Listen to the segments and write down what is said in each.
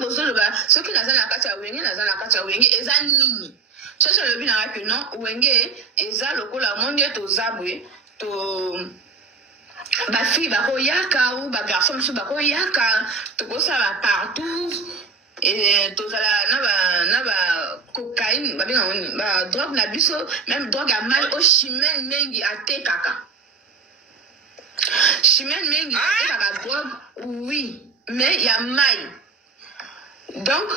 bozo ba ce qui naza na kati ya wenge naza na kati ya wenge eza nini chacha le bina que non wenge eza lokola monde to zabwe to ba fille ba ko yaka ou ba garçon so ba ko yaka to ko ça va partout et to ça na ba cocaïne ba bien ba drogue na biso même drogue à mal au chimène mengi ate kaka chimène mengi ate kaka drogue oui mais il y a maille donc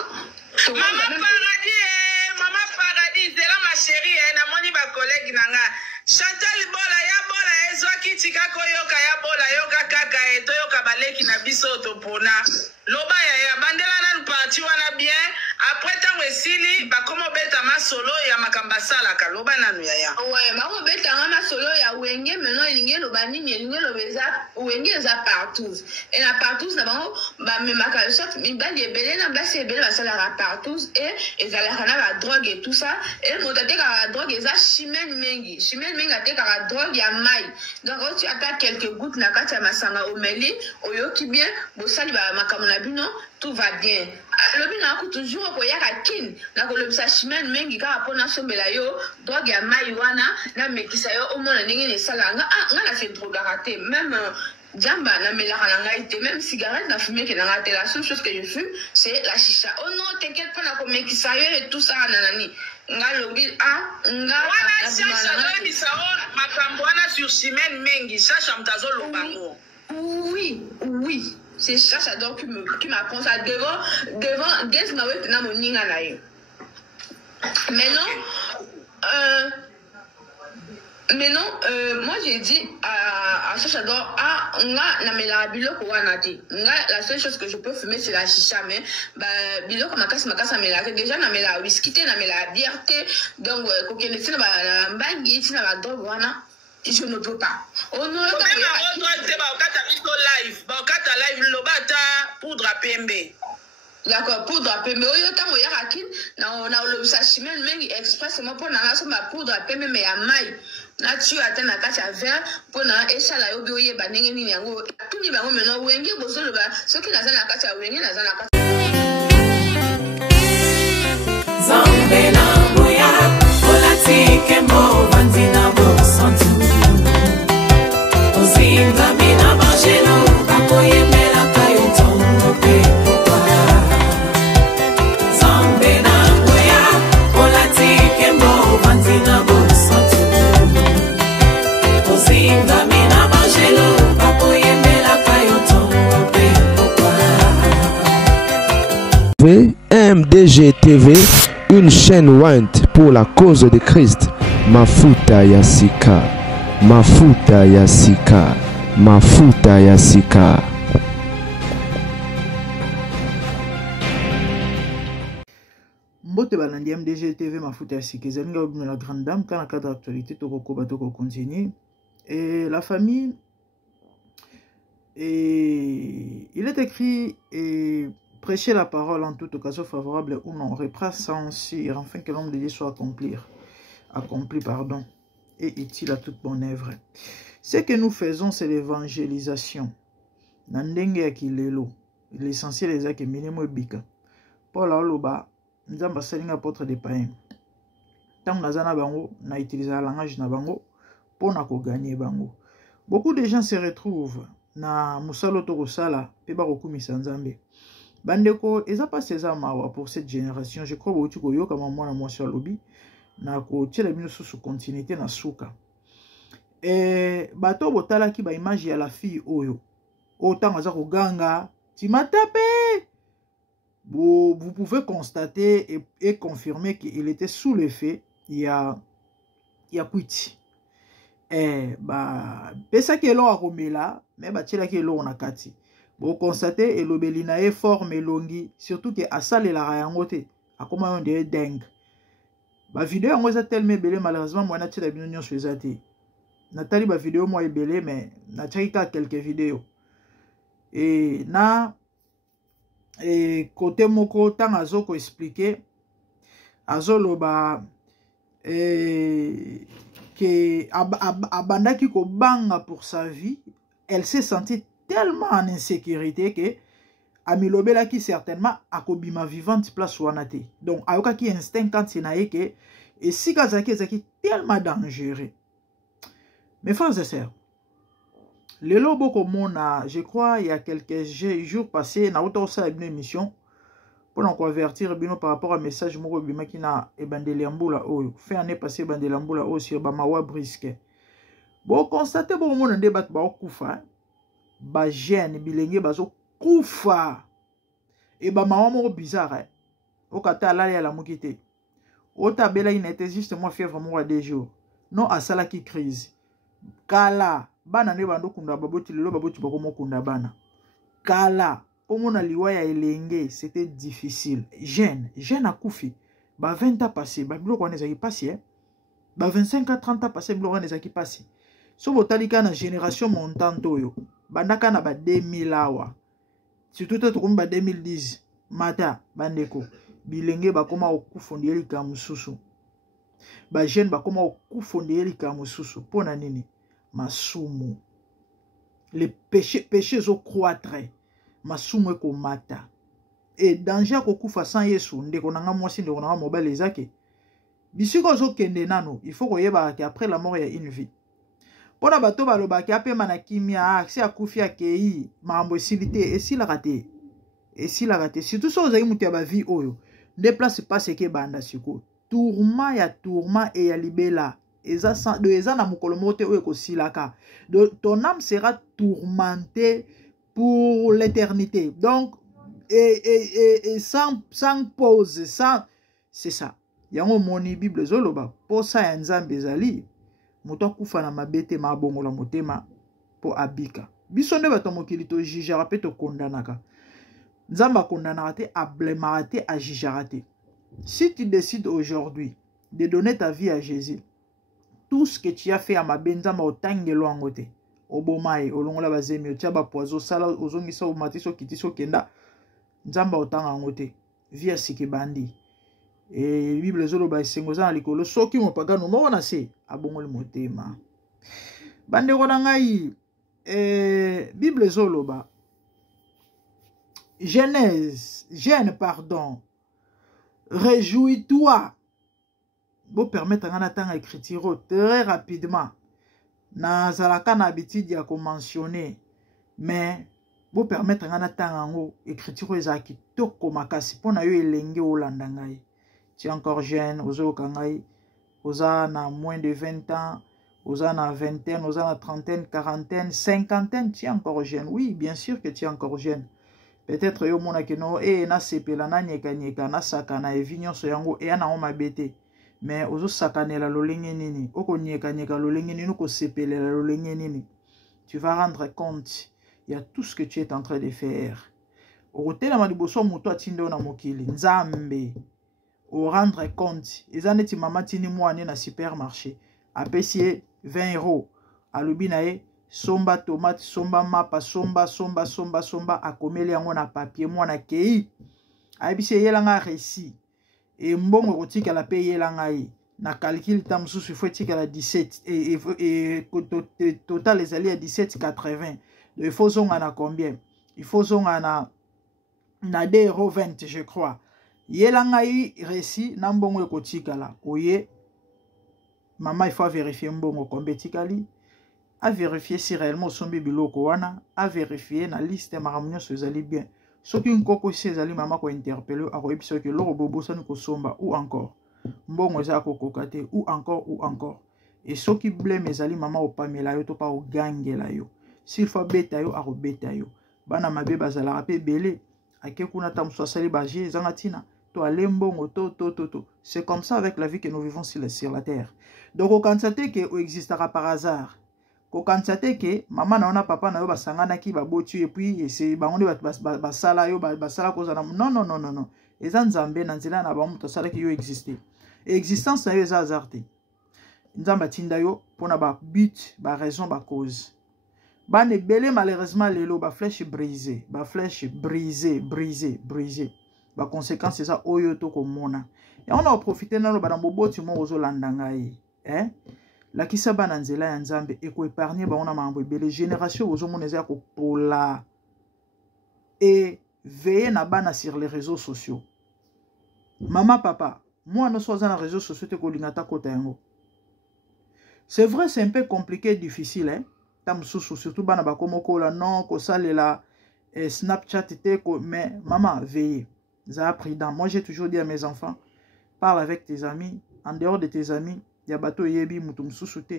Maman Paradis, c'est là ma chérie, na moni ba collègue nanga. Chantal bola ya bola ezwaki tika koyoka ya bola yoka kaka eto yoka baleki na biso to pona. Loba ya bandela na parti wana bien. Après tant esili ba komo beta masolo ya makambasala ka loba nanu ya. Ouais, ba komo beta ma solo ya wenge maintenant elinge loba nini elinge lobeza wenge za partout. Et na partout na bango ba memaka shot mi bandi ebele na basi ebele basala partout et ezala kana ba drogue et tout ça et motate ka drogue eza chimène mengi ate ka drogue ya mai. Donc tu as quelques gouttes na kati ya masanga omeli oyoki bien bosali ba makamona bino tout va bien. Lobi na ko toujours ko yaka kin na ko lobisa chimène mengi ka pona sombela yo drogue ya mai wana na mekisa yo omona ndenge ne sala nga na fait drogue raté même Jamba na melaka na ngai te même cigarette na fumée que na raté la seule chose que je fume c'est la chicha. Oh non t'inquiète pas na ko mekisa yo et tout ça nanani nga lobi nga wana chacha do bisao makambo wana sur chimène mengi chacha mtazo lobango. Oui. C'est ça, j'adore qui m'apprend ça devant Des Mawet na moninga na yo. Maintenant, moi j'ai dit à ça, j'adore nga na mela biloko wana te. Nga la seule chose que je peux fumer c'est la chicha mais biloko makasi mela déjà na mela whisky te na mela bière te donc kokende tina ba mbangi tina ba drogue wana. Je ne peux pas. Oh non, live lobata poudre à pembe. D'accord, poudre à pembe. Oh yo tango ya rakin na olobisa chimène mengi expressement pour na so ma poudre à pembe mais ya mai. Na tu atteint na kati ya verre pour na esala yo bi ba ndenge nini yango. Tuni bango meno wenge bozo loba soki naza na kati ya wenge naza na kati. Zambe na boya olatike mo vandina bo santu. Ozinga mina bajeno akoye mela kayo tongo pe kwa. Zambe na boya olatike mo vandina bo santu. Ozinga mina bajeno akoye mela kayo tongo pe kwa. MDG TV, une chaîne Wint pour la cause de Christ. Mafuta ya sika. Mafuta ya sika. Mafuta ya sika. Mbote balandi MDG TV Mafuta ya sika. Zalinga obino la grande dame quand la cadre actualité toko bato ko continue. Et la famille et il est écrit et prêcher la parole en toute occasion favorable ou non, reprend sans cire, afin que l'homme de Dieu soit accompli, pardon, et utile à toute bonne œuvre. Ce que nous faisons, c'est l'évangélisation. Nandenge ya kilelo, l'essentiel est que minimo bika. Paul aloba, nzamba salinga apôtre de païens. Tant nazana bango, na utiliser la langage na bango, pour na ko gagner bango. Beaucoup de gens se retrouvent na musalo to kosala, pe ba kokumisa nzambe. Bandeko, eza pas césar mawa pour cette génération. Je crois que tu yoka mwana mwasi lobby na ko tiela bino sous continuité na suka. Et bato botala ki ba image ya la fille oyo. Autant aza ko ganga, tu m'as tapé. Vous pouvez constater et confirmer qu'il était sous l'effet il y a puiti. Et pesa ke lo akomela, mais ba tiela ke lo na kati. Vous constatez et l'obélina est fort melongi, surtout que asal et la rayangote, a comment on dirait dingue. Ma vidéo moi ça tellement belé malheureusement moi n'a tiré bien sur les Nathalie ma vidéo moi est belé mais n'a tiré qu'à quelques vidéos. Et na et côté moko tant azoko expliquer azolo ba que abandaki ko banga pour sa vie, elle s'est sentie tellement en insécurité que amilobela ki certainement akobima vivante place wana te. Donc ayoka ki instinct quand c'est naye que et si kazaki ezaki tellement dangereux. Mes frères et sœurs, le lobo komona, je crois il y a quelques jours passés na auto ça une émission pour nous convertir bino par rapport à message moko bimaki na ebandeli ambula oyo. Fait année passée ebandeli ambula oyo sur bamawa brisque. Bon constater bon mona débat ba okufa. Ba jeune bilenge bazo kufa et ba maman moko bizarre o kata la ya la mokite o tabela il était juste moi fièvre moi 2 jours non asala ki crise kala bana ne bando kunda baboti lelo baboti bako mokunda bana kala omona liwa ya elenge c'était difficile jeune akufi ba 20 ans passé ba biloko wana ezaki passé ba 25 ans 30 ans passé biloko wana ezaki passé so botalika na génération montante oyo bandaka na ba 2000 awa surtout to komba 2010 mata bandeko bilenge bakoma okufondeli ka mususu ba jeune bakoma okufondeli ka mususu pona nini masumu les péchés au croître masumu ko mata et danger ko kufa sans Yesu ndeko nanga mwasi ndeko nanga mobile ezake bisiko zo kende nano il faut koyeba que après la mort il y a une vie. Pona bato balobaki ape manakimia aksi akufi akei mambo esilite esila raté surtout so ozaki mutu ya ba vie oyo de place passe ke banda siko tourment et ya libela eza na mukolo mote oyo ko silaka ton âme sera tourmentée pour l'éternité donc et sans pause sans c'est ça yango moni bible zoloba posa ya nzambe ezali moto kufa na mabete mabongola motema po abika biso nde bato mokili to jugera pe to kondanaka nzamba kondanaka te ablemaka te ajugera te. Si tu décides aujourd'hui de donner ta vie à Jésus, tout ce que tu as fait à mabe nzamba otangelo yango te obomae olongola bazemi otia ba poizo sala ozongisa o matiso kitiso kenda nzamba otanga yango te via sikibandi. Et Bible zoloba esengoza na likolo soki mopagano moko na se abongoli motema bandeko na ngai Bible zoloba Genèse pardon réjouis-toi bo permettre ngana tanga écriture très rapidement na zalaka na habitude ya ko mentionner mais bo permettre ngana tanga ngo écriture eza kitoko makasi pona yo elenge olanda ngai. Tu es encore jeune, oza na moins de 20 ans, oza na vingtaine, oza na trentaine, quarantaine, cinquantaine, tu es encore jeune. Oui, bien sûr que tu es encore jeune. Peut-être yo mona ke no na sepela na nyeka na sakana e vignon so yango e na oma bete. Mais ozo sakanela lolenge nini, oko nyeka lolenge nini ko sepelela lolenge nini. Tu vas rendre compte, il y a tout ce que tu es en train de faire. Orotela maliboso muto atinde na mokili, nzambe. Au rendre compte, ils en étaient maman tini moine na supermarché. Apesi 20 €. Alubinae, somba tomate, somba mapa, somba, akomeli yango na papier, mwana kei. Aibisi yelanga récit. Et mbongo kotika la paye yelanga yi. Na calcul tam susu faut tika la 17. Et total les alliés à 17,80. Il faut zonga na combien? Il faut zonga na 2,20 €, je crois. Yelanga yi récit na mbongo ekotika la oye maman il faut vérifier mbongo combien tikali a vérifier si réellement sombi biloko wana a vérifier na liste maramunyo so ezali bien soki nkoko si ezali mama ko interpeller a koyebisa ke loko bobo sani ko somba ou encore mbongo za ko kokate ou encore et soki blème ezali mama opamela yo to pa ogangela yo s'il faut beta yo a robeta yo bana mabe bazala rapé belé ake kuna tam so sali baje zangatina. C'est comme ça avec la vie que nous vivons sur la terre. Donc, au constater que existera par hasard. Au constater que maman na papa na yo basangana ki babotu et puis c'est bango basala yo basala koza na non. Eza nzambe na nzela na bamuto sala ki yo exister. Existence na yo eza hasardé. Nzamba tinda yo pona ba but, ba raison, ba cause. Ba ne belé malheureusement lelo ba flèche brisée. Ba conséquence c'est ça oyo to komona et on a profité na lo ba mboboti mo ozo landanga yi la kisa bana nzela ya nzambe eko épargner ba ona mambo ebele génération ozo moneza ko pola et veillez na bana sur les réseaux sociaux. Maman, papa, moi, nous sommes dans les réseaux sociaux, c'est vrai, c'est un peu compliqué, difficile, hein. Surtout bana bakomoko la non, ko salela Snapchat, mais maman, veillez. Ça a pris dans. Moi, j'ai toujours dit à mes enfants, parle avec tes amis. En dehors de tes amis, il y a bateau yebi mutum susute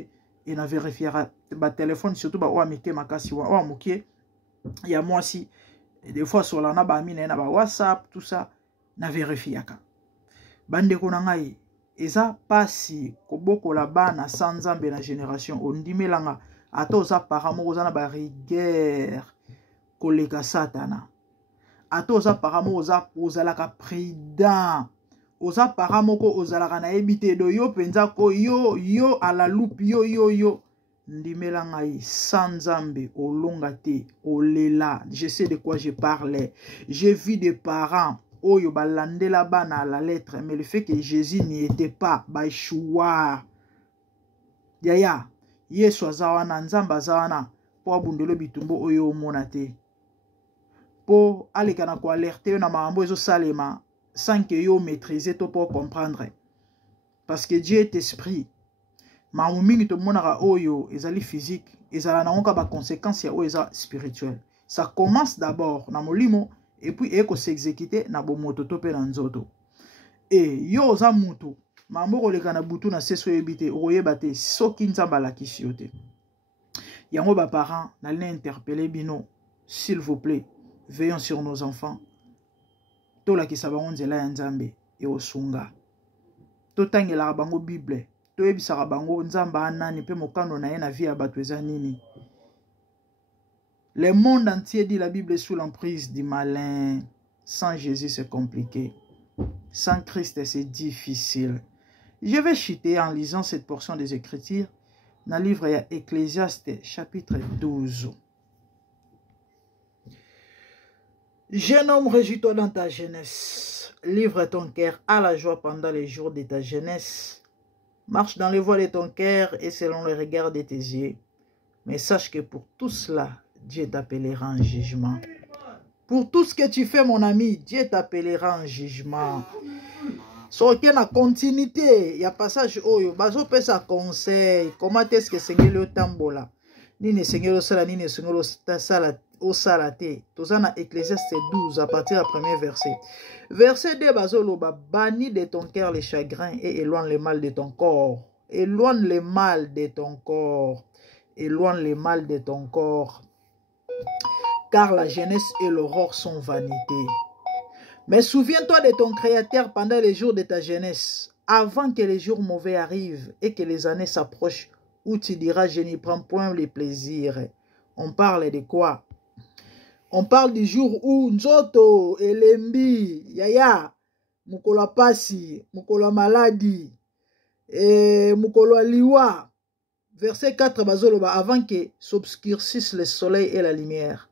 et na vérifiera ba téléphone surtout ba wa mike makasi wa mukie. Il y a moi aussi des fois sur la na ba mine na ba WhatsApp tout ça na vérifiaka. Bande ko na ngai eza pasi koboko la bana sans nzambe na génération ondimelanga ata oza paramo oza na ba rigueur koleka satana. Ata oza paramo oza la ka prudent. Oza paramoko ozalaka na ebite do yo penza ko yo à la loupe yo ndimela ngai sanzambe olonga te olela. Je sais de quoi je parlais. J'ai vu des parents oyo balandela bana à la lettre, mais le fait que Jésus n'y était pas baishuwa yaya Yesu azawana nzamba azawana po abundelo bitumbo oyo omona te po alekana ko alerter na mambo ezo salema sans que yo maîtriser to pour comprendre. Parce que Dieu est esprit. Ma mingi to monara oyo ezali physique, ezala na onka ba conséquences ya oyo spirituel. Ça commence d'abord na molimo et puis eko s'exécuter na bomoto to pe na nzoto. Et yo za mutu, mambo koleka na butu na seso yebite oyeba te soki nzamba la kisiote. Yango ba parents na l'interpeller bino, s'il vous plaît, veillons sur nos enfants. Tola ki sabango nzela ya nzambe e osunga. Totangela bango Bible. Toyebisaka bango nzamba anani pe mokano na ye na vie ya bato eza nini. Le monde entier dit la Bible est sous l'emprise du malin. Sans Jésus c'est compliqué. Sans Christ c'est difficile. Je vais chuter en lisant cette portion des Écritures dans le livre ya Ecclésiaste chapitre 12. Jeune homme, réjouis-toi dans ta jeunesse. Livre ton cœur à la joie pendant les jours de ta jeunesse. Marche dans les voies de ton cœur et selon le regard de tes yeux. Mais sache que pour tout cela, Dieu t'appellera en jugement. Pour tout ce que tu fais, mon ami, Dieu t'appellera en jugement. Sur la continuité, il y a passage oyo, bazo pe sa conseil. Comment est-ce que Seigneur le tambola? Ni ne Seigneur le sala, ni ne Seigneur le sala. Au salate, tozana Ecclésiaste 12 à partir du premier verset. Verset 2, bazoloba, bannis de ton cœur les chagrins et éloigne le mal de ton corps. Éloigne le mal de ton corps. Éloigne le mal de ton corps. Car la jeunesse et l'aurore sont vanité. Mais souviens-toi de ton Créateur pendant les jours de ta jeunesse, avant que les jours mauvais arrivent et que les années s'approchent, où tu diras, je n'y prends point les plaisirs. On parle de quoi? On parle du jour où Nzoto, Elembi, Yaya, Mukolo Pasi, Mukolo Maladi, et Mukolo Liwa. Verset 4, Bazoloba, avant que s'obscurcissent le soleil et la lumière,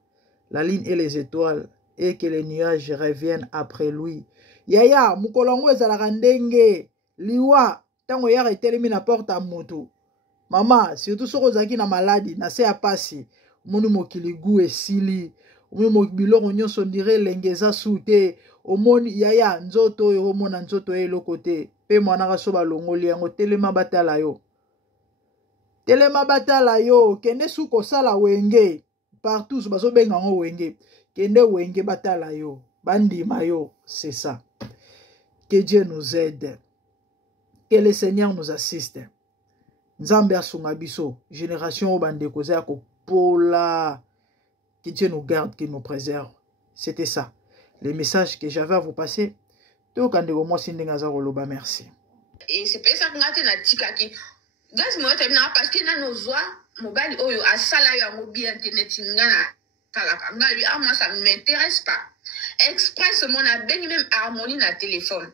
la lune et les étoiles, et que les nuages reviennent après lui. Yaya, Mukolo Ngweza la Randenge, Liwa, tango yara etelemi na porte à moto. Maman, surtout soko zaki na maladi, na se apasi, monu mokili gu esili. Biloko nyonso ndire lengeza sute omoni yaya nzoto oyo omona nzoto eloko te pe mwana kaso balongoli yango telema batala yo kende su kosala wenge partout bazo benga ngo wenge kende wenge batala yo bandima yo. C'est ça. Que Dieu nous aide, que le Seigneur nous assiste. Nzambe asunga biso génération obandeko za ko pola. Que Dieu nous garde, qu'il nous préserve. C'était ça. Les messages que j'avais à vous passer. Merci. Et c'est pas ça qu'on a na tikaki. Gaz mo temna parce que na nozwa mobile oyo asala yo mobi internet ngana kala ngali moi ça ne m'intéresse pas. Expressement na bengi même harmonie na téléphone.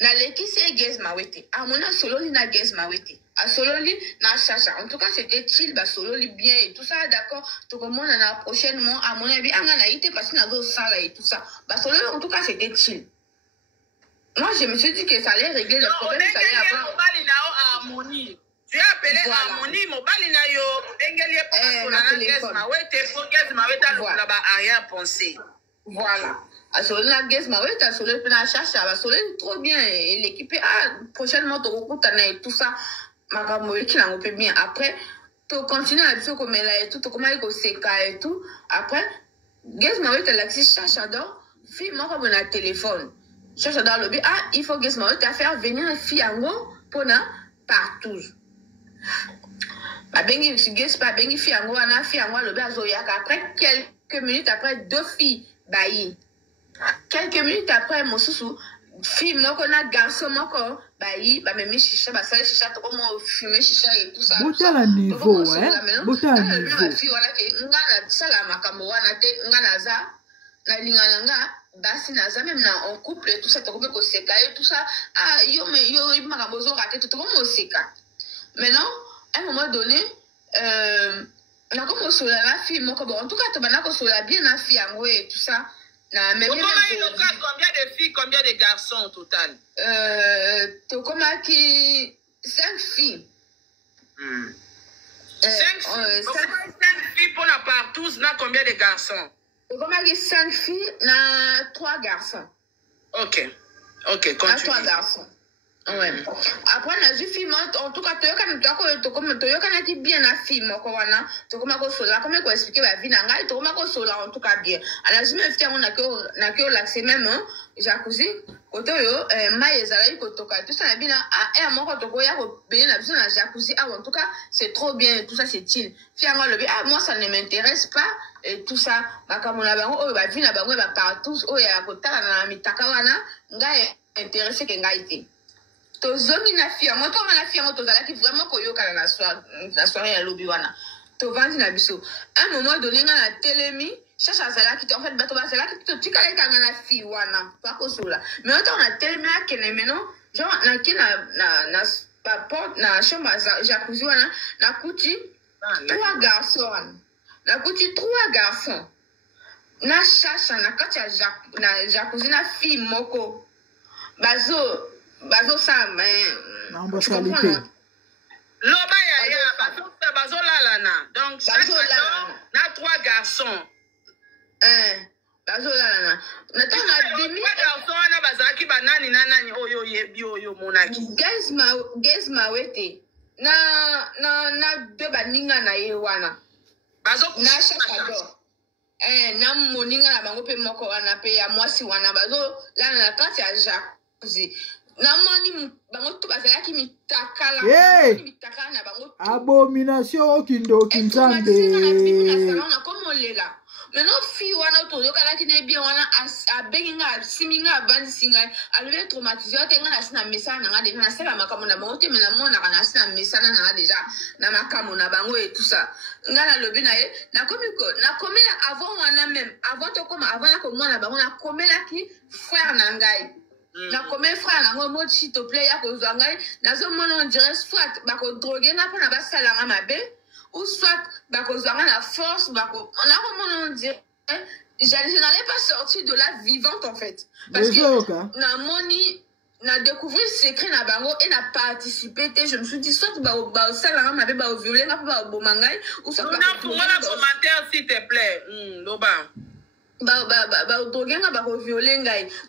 Na leki c'est gaz mawete. Harmonie solo ni na gaz mawete. A Sololi, na chacha. En tout cas, c'était chill, bah Sololi bien et tout ça, d'accord. Tout le monde en a prochainement, à mon avis, on a été parce qu'on a d'autres salles et tout ça. Bah Sololi, en tout cas, c'était chill. Moi, je me suis dit que ça allait régler le problème. Ça allait avoir. Harmonie. Tu as appelé harmonie, mon balina yo. Engeli pour la téléphone. Ma ouais, t'es pour qu'elle m'a arrière pensée. Voilà. Assolé la guest ma ouais, assolé na cherche, assolé trop bien et l'équipe prochainement tu recouta et tout ça. Makambo qui l'a peu bien. Après tu continues à dire comme là et tout, comment il seka et tout. Après guest ma ouais, l'axi cherche d'or, fille moi comme un téléphone. Cherche dans le but il faut guest ma ouais, faire venir fille en gros pour na partout. Bengi guest pas bengi fille en gros na fille en gros le bas après quelques minutes après deux filles bailli. Quelques minutes après, mon sous fille, moi, qu'on a garçon, moi, qu'on bailli, bah, même chicha, bah, ça, les chicha, comment fumer chicha et tout ça. Bouta la niveau, hein? Bouta la niveau. La fille, voilà, et on a ça, la macambo, on a naza, na lingalanga, basi naza, même là, en couple, tout ça, tu comprends qu'on seka et tout ça. Ah, yo, macambo, zo raté, tout comment on seka. Maintenant, à un moment donné, on a commencé la fille, moi, en tout cas, tu vas commencer la bien, la fille, en et tout ça. Combien de filles, combien de garçons au total? Tokoma qui 5 filles. 5 filles pour la partouze, na combien de garçons? Tokoma qui 5 filles, na 3 garçons. Ok, continue. Na 3 garçons. Ouais. Après na ju fille en tout cas toyoka qui bien na fille moko wana tokoma ko sola comme ko expliquer ba vie na ngai tokoma ko sola en tout cas bien ala ju me fikia on na que l'accès même jacuzzi koto yo mai ezala ko toka tout ça na bina moko toko ya ko bien na biso na jacuzzi en tout cas c'est trop bien tout ça c'est chill fia moi le moi ça ne m'intéresse pas et tout ça bakamona bango o ba vie na bango ba partout o ya ko tala na mitaka wana ngai intéressé que ngai te Tozongi na fille, moi toi na fille, moi tozala qui vraiment koyoka na soirée ya lobby wana. To vandi na biso. À un moment donné na télémi, cherche azala qui en fait bato bazala qui to tika leka na fille wana, pas ko sola. Mais on a télémi à kene maintenant, genre na ki na porte na chambre jacuzzi wana, na kuti 3 garçons. Na kuti 3 garçons. Na cherche na kati na jacuzzi na fille moko. Bazo ça mais je comprends. Loba ya bazo lalana. Donc na 3 garçons. Bazo lalana. Na tanga demi garçons na bazaki banani na nani oyo yebi oyo monaki. Guess ma wete. Na de baninga na ye wana. Bazo na chakado. Na moninga na bango pe moko wana pe ya mwasi wana bazo lalana kati ya jacuzzi. Namoni bango tu bazala ki mitakala mitaka na bango abomination kindo kinzambe na comme lela maintenant fi wana to yokala ki ne bien wana abenga siminga bandi singa alwe traumatisé tenga na sina message na ngade na sala makamu na bango te mena mona kana sina message na déjà na makamu na bango et tout ça ngana lobi na ye na komiko na komela avant wana même avant to comme avant na komona bango na komela ki frère na ngai na combien frère na ngo s'il te plaît ya ko zangai na zo mona on dirait soit ba ko droguer na pona ba sala nga mabe ou soit ba ko zanga la force ba ko on a comment on dirait je n'allais pas sortir de là vivante en fait parce que na moni na découvrir secret na bango et na participer je me suis dit soit ba sala nga mabe ba violer nga ba bomangai ou soit ba pour moi la commentaire s'il te plaît loba donc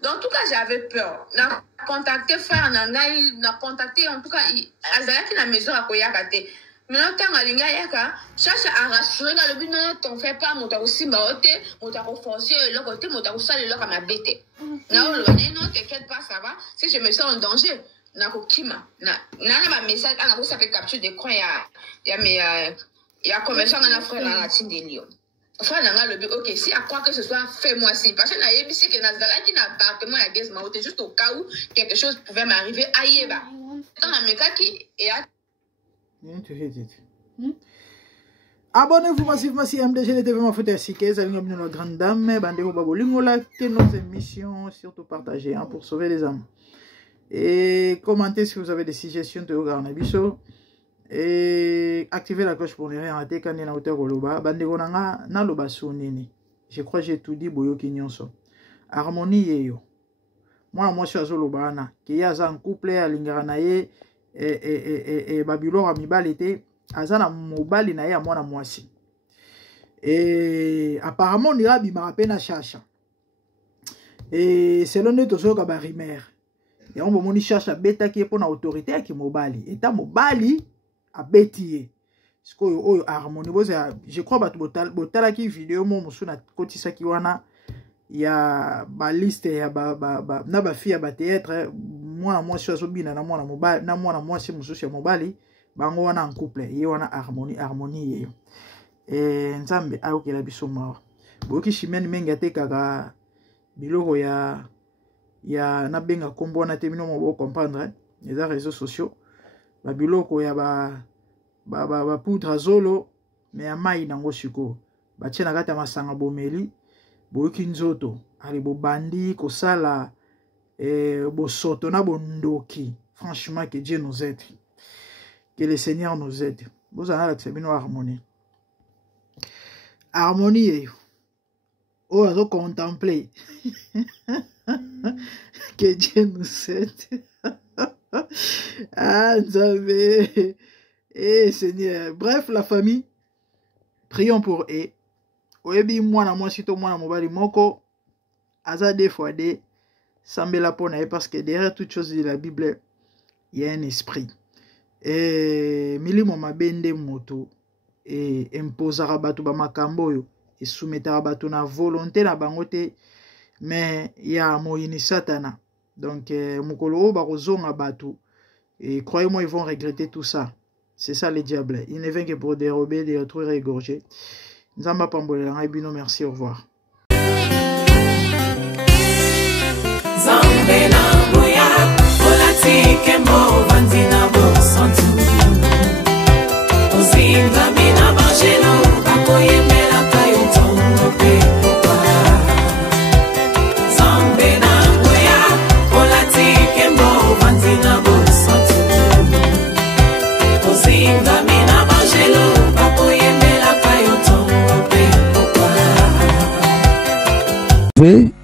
en tout cas j'avais peur na contacter frère nangai na contacter en tout cas azalaki na maison à koyakate maintenant tant alinga yaka cherche à rassurer dans le but non t'en fais pas mon ta aussi baote mon ta forcer le côté mon ta sale le comme bête non t'inquiète pas ça va si je me sens en danger na kokima na ba message ana ko ça fait capture d'écran ya commerçant na frère na tindelio. Enfin, ok, si à quoi que ce soit, fais-moi si. Parce que je sais que dans qui n'a appartement à Guess Maote, juste au cas où quelque chose pouvait m'arriver ailleurs. Dans la méca qui est à. Abonnez-vous massivement si MDG les TV Mafuta Sike, ça vient de nos grandes dames, bandez-vous babolingo, likez nos émissions, surtout partagez pour sauver les âmes. Et commentez si vous avez des suggestions de Garnabiso. Et activez la cloche pour ne rien rater quand il y a un auteur au loba. Bandegonanga na loba sonini. Je crois que j'ai tout dit boyo kinyonso. Harmonie yeyo. Moi je suis à loba na. Qui y a un couple à l'ingana ye et Babylon a mi balete. Azana mobali na ye à moi na moisi. Et apparemment on ira bima pena chacha. Et selon nous, tous les barimères. Et on va chercher à bêta qui est pour l'autorité qui mobali. Et ta mobali a bêtier. Ce que harmonie. Je crois que botala qui vidéo mon sur na côté ça qui wana. Il y a ba liste ya na ba fille ba théâtre moi sur sobina na moi na mobali na moi c'est mususu ya mobali bango wana en couple. Il y wana harmonie. Et nzambe ayokela biso mawa. Boki chimene menga te kaka biloko ya na benga kombo na te bino mo comprendre les réseaux sociaux ba biloko ya ba poudre zolo mais ya mai nango siko ba tshena kata masanga bomeli boki nzoto ali bo bandi ko sala bo soto na bondoki. Franchement que Dieu nous aide, que le Seigneur nous aide. Vous en avez bino harmonie oh à contempler que Dieu nous aide. Ah Nzambe, Seigneur. Bref, la famille, prions pour eux. Oyebi mwana moi sito mwana mobali moko aza des fois de sambela pona parce que derrière toute chose de la Bible il y a un esprit. Et milimo mabende moto et imposera batu ba makambo yo et soumettra batu na volonté na bangote mais ya moyini satana. Donc mukolo ba kozonga batu et croyez-moi ils vont regretter tout ça. C'est ça le diable. Il ne vient que pour dérober, détruire et égorger. Nzamba pambolela ngai bino, merci, au revoir. Zambe na boya, olatike mo vanzina bo santu. Ozinga mina bajelo, bakoye mela kayo tongo pe kwa. Zambe na boya, olatike mo vanzina bo santu. Ozinga mina bajelo, bakoye mela kayo tongo pe kwa.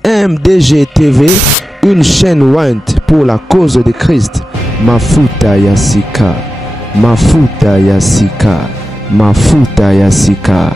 MDG TV, une chaîne Wint pour la cause de Christ. Mafuta ya Sika, Mafuta ya Sika, Mafuta ya Sika.